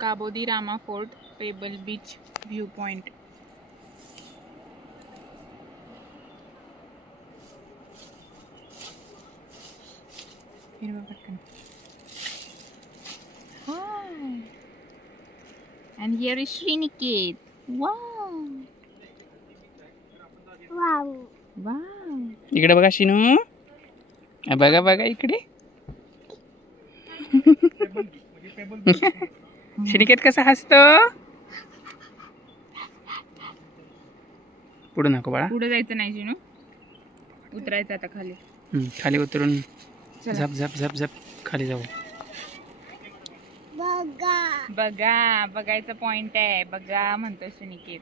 Cabo de Rama fort, pebble beach view point. And here is Sriniket. Wow. Wow. Wow. इकडे बघा शिनू. बघा बघा इकडे. श्रीनिकेत कसा हसतो. पुढे नको बाळा. पुढे जायचं नाही शिनू. उतरायचं आता खाली. खाली उतरून झप झप झप झप खाली जाऊ. बघा. बघा, बघायचा पॉइंट आहे. बघा म्हणतो श्रीनिकेत.